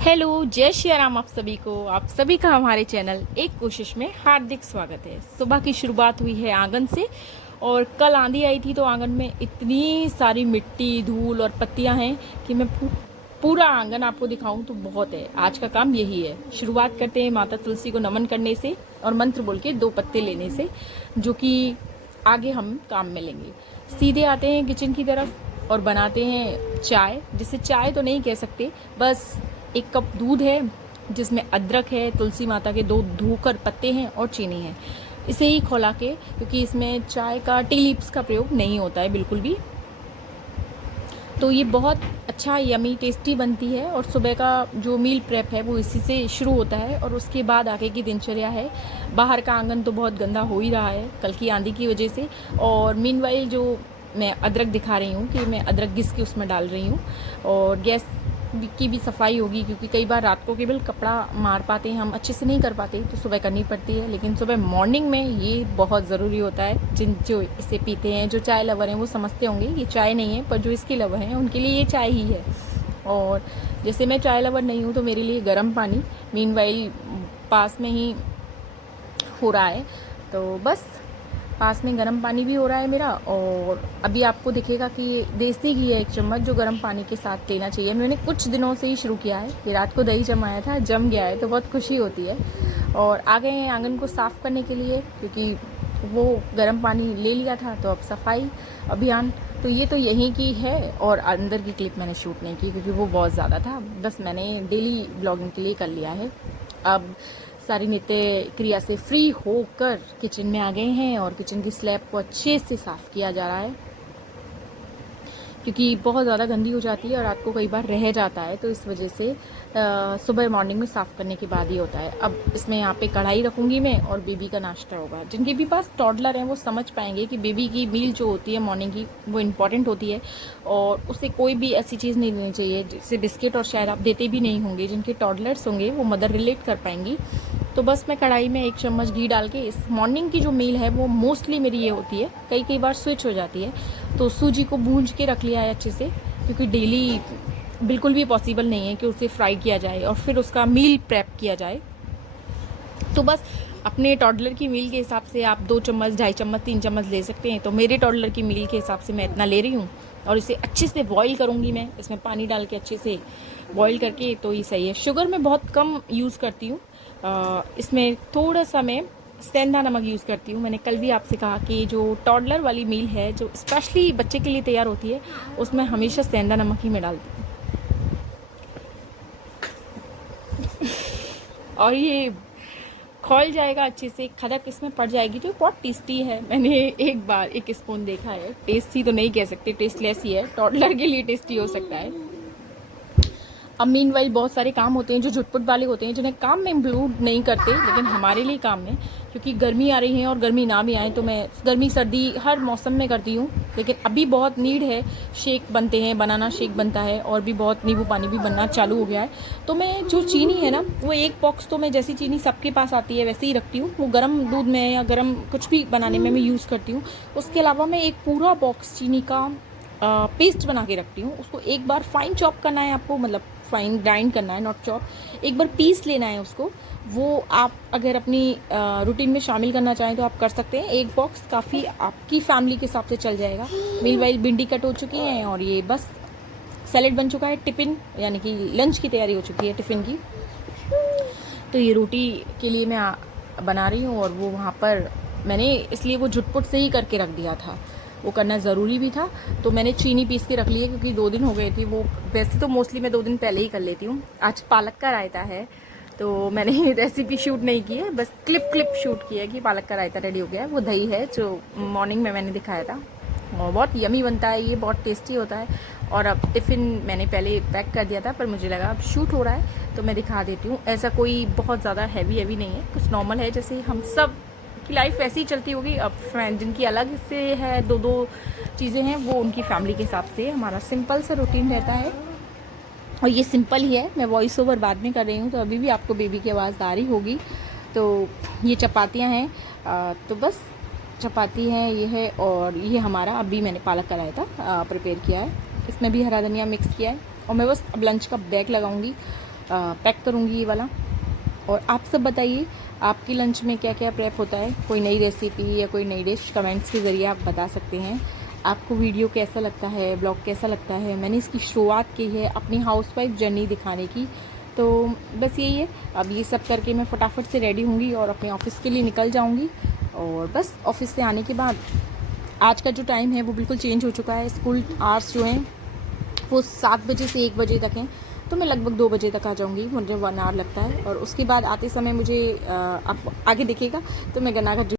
Hello, जय श्री राम। आप सभी का हमारे चैनल एक कोशिश में हार्दिक स्वागत है। सुबह की शुरुआत हुई है आंगन से और कल आंधी आई थी तो आंगन में इतनी सारी मिट्टी, धूल और पत्तियां हैं कि मैं पूरा आंगन आपको दिखाऊं तो बहुत है। आज का काम यही है। शुरुआत करते हैं माता तुलसी को नमन करने से और मंत्र बोल के 2 पत्ते लेने से, जो कि आगे हम काम में लेंगे। सीधे आते हैं किचन की तरफ और बनाते हैं चाय, जिसे चाय तो नहीं कह सकते, बस 1 कप दूध है जिसमें अदरक है, तुलसी माता के 2 धोकर पत्ते हैं और चीनी है। इसे ही खौला के, क्योंकि इसमें चाय का टी लीव्स का प्रयोग नहीं होता है बिल्कुल भी, तो ये बहुत अच्छा यमी टेस्टी बनती है। और सुबह का जो मील प्रेप है वो इसी से शुरू होता है और उसके बाद आगे की दिनचर्या है। बाहर का आंगन तो बहुत गंदा हो ही रहा है कल की आंधी की वजह से। और मीनवाइल जो मैं अदरक दिखा रही हूँ कि मैं अदरक घिस के उसमें डाल रही हूँ और गैस की भी सफाई होगी, क्योंकि कई बार रात को केवल कपड़ा मार पाते हैं हम, अच्छे से नहीं कर पाते, तो सुबह करनी पड़ती है। लेकिन सुबह मॉर्निंग में ये बहुत ज़रूरी होता है। जो इसे पीते हैं, जो चाय लवर हैं, वो समझते होंगे ये चाय नहीं है, पर जो इसके लवर हैं उनके लिए ये चाय ही है। और जैसे मैं चाय लवर नहीं हूँ तो मेरे लिए गर्म पानी मीनवाइल पास में ही हो रहा है, तो बस पास में गर्म पानी भी हो रहा है मेरा। और अभी आपको दिखेगा कि ये देसी घी है 1 चम्मच, जो गर्म पानी के साथ लेना चाहिए। मैंने कुछ दिनों से ही शुरू किया है। ये रात को दही जमाया था, जम गया है, तो बहुत खुशी होती है। और आ गए हैं आंगन को साफ़ करने के लिए, क्योंकि वो गर्म पानी ले लिया था, तो अब सफाई अभियान। तो ये तो यहीं की है और अंदर की क्लिप मैंने शूट नहीं की क्योंकि वो बहुत ज़्यादा था, बस मैंने डेली ब्लॉगिंग के लिए कर लिया है। अब सारी नित्य क्रिया से फ्री होकर किचन में आ गए हैं और किचन की स्लैब को अच्छे से साफ़ किया जा रहा है, क्योंकि बहुत ज़्यादा गंदी हो जाती है और रात को कई बार रह जाता है, तो इस वजह से सुबह मॉर्निंग में साफ़ करने के बाद ही होता है। अब इसमें यहाँ पे कढ़ाई रखूँगी मैं और बेबी का नाश्ता होगा। जिनके भी पास टॉडलर हैं वो समझ पाएंगे कि बेबी की मील जो होती है मॉर्निंग की, वो इम्पॉर्टेंट होती है और उसे कोई भी ऐसी चीज़ नहीं देनी चाहिए जिससे बिस्किट, और शायद आप देते भी नहीं होंगे। जिनके टॉडलर्स होंगे वो मदर रिलेट कर पाएंगी। तो बस मैं कढ़ाई में 1 चम्मच घी डाल के, इस मॉर्निंग की जो मील है वो मोस्टली मेरी ये होती है, कई बार स्विच हो जाती है, तो सूजी को भूंज के रख लिया है अच्छे से, क्योंकि डेली बिल्कुल भी पॉसिबल नहीं है कि उसे फ्राई किया जाए और फिर उसका मील प्रेप किया जाए। तो बस अपने टॉडलर की मील के हिसाब से आप 2 चम्मच, 2.5 चम्मच, 3 चम्मच ले सकते हैं। तो मेरे टॉडलर की मील के हिसाब से मैं इतना ले रही हूँ और इसे अच्छे से बॉईल करूँगी मैं, इसमें पानी डाल के अच्छे से बॉईल करके, तो ये सही है। शुगर मैं बहुत कम यूज़ करती हूँ, इसमें थोड़ा सा मैं सेंधा नमक यूज़ करती हूँ। मैंने कल भी आपसे कहा कि जो टॉडलर वाली मील है, जो स्पेशली बच्चे के लिए तैयार होती है, उसमें हमेशा सेंधा नमक ही मैं डालती हूँ। और ये खौल जाएगा अच्छे से, खदक इसमें पड़ जाएगी, तो बहुत टेस्टी है। मैंने एक बार 1 स्पून देखा है, टेस्टी तो नहीं कह सकते, टेस्टलेस ही है। टॉडलर के लिए टेस्टी हो सकता है। अब मीनवाइल बहुत सारे काम होते हैं जो झुटपुट वाले होते हैं, जिन्हें काम में इंक्लूड नहीं करते, लेकिन हमारे लिए काम में, क्योंकि गर्मी आ रही है और गर्मी ना भी आए तो मैं गर्मी सर्दी हर मौसम में करती हूँ। लेकिन अभी बहुत नीड है, शेक बनते हैं, बनाना शेक बनता है और भी बहुत नींबू पानी भी बनना चालू हो गया है। तो मैं जो चीनी है ना, वो 1 बॉक्स तो मैं जैसी चीनी सबके पास आती है वैसे ही रखती हूँ। वो गर्म दूध में या गर्म कुछ भी बनाने में मैं यूज़ करती हूँ। उसके अलावा मैं एक पूरा बॉक्स चीनी का पेस्ट बना के रखती हूँ। उसको एक बार फाइन चॉप करना है आपको, मतलब फाइन ग्राइंड करना है, नॉट चॉप। एक बार पीस लेना है उसको। वो आप अगर अपनी रूटीन में शामिल करना चाहें तो आप कर सकते हैं। 1 बॉक्स काफ़ी आपकी फैमिली के हिसाब से चल जाएगा। मीनवाइल भिंडी कट हो चुकी है और ये बस सैलेड बन चुका है। टिफ़िन यानी कि लंच की तैयारी हो चुकी है टिफ़िन की। तो ये रोटी के लिए मैं बना रही हूँ और वो वहाँ पर मैंने इसलिए वो झुटपुट से ही करके रख दिया था, वो करना ज़रूरी भी था। तो मैंने चीनी पीस के रख ली है, क्योंकि 2 दिन हो गए थे। वो वैसे तो मोस्टली मैं 2 दिन पहले ही कर लेती हूँ। आज पालक का रायता है, तो मैंने रेसिपी शूट नहीं की है, बस क्लिप शूट की है कि पालक का रायता रेडी हो गया है। वो दही है जो मॉर्निंग में मैंने दिखाया था, और बहुत यमी बनता है, ये बहुत टेस्टी होता है। और अब टिफ़िन मैंने पहले पैक कर दिया था, पर मुझे लगा अब शूट हो रहा है तो मैं दिखा देती हूँ। ऐसा कोई बहुत ज़्यादा हैवी नहीं है, कुछ नॉर्मल है, जैसे हम सब की लाइफ ऐसी ही चलती होगी। अब जिनकी अलग से है, 2 चीज़ें हैं, वो उनकी फैमिली के हिसाब से। हमारा सिंपल सा रूटीन रहता है और ये सिंपल ही है। मैं वॉइस ओवर बाद में कर रही हूँ, तो अभी भी आपको बेबी की आवाज़ आ रही होगी। तो ये चपातियाँ हैं, तो बस चपाती है ये है। और ये हमारा अभी मैंने पालक का रायता प्रिपेयर किया है, इसमें भी हरा धनिया मिक्स किया है। और मैं बस अब लंच का बैग लगाऊंगी पैक करूँगी ये वाला। और आप सब बताइए आपकी लंच में क्या क्या प्रेप होता है, कोई नई रेसिपी या कोई नई डिश कमेंट्स के ज़रिए आप बता सकते हैं। आपको वीडियो कैसा लगता है, ब्लॉग कैसा लगता है। मैंने इसकी शुरुआत की है अपनी हाउसवाइफ जर्नी दिखाने की, तो बस यही है। अब ये सब करके मैं फटाफट से रेडी होंगी और अपने ऑफिस के लिए निकल जाऊंगी। और बस ऑफिस से आने के बाद आज का जो टाइम है वो बिल्कुल चेंज हो चुका है। स्कूल आवर्स जो हैं वो 7 बजे से 1 बजे तक हैं, तो मैं लगभग 2 बजे तक आ जाऊंगी। मुझे 1 आवर लगता है और उसके बाद आते समय मुझे आप आगे देखिएगा तो मैं गन्ना का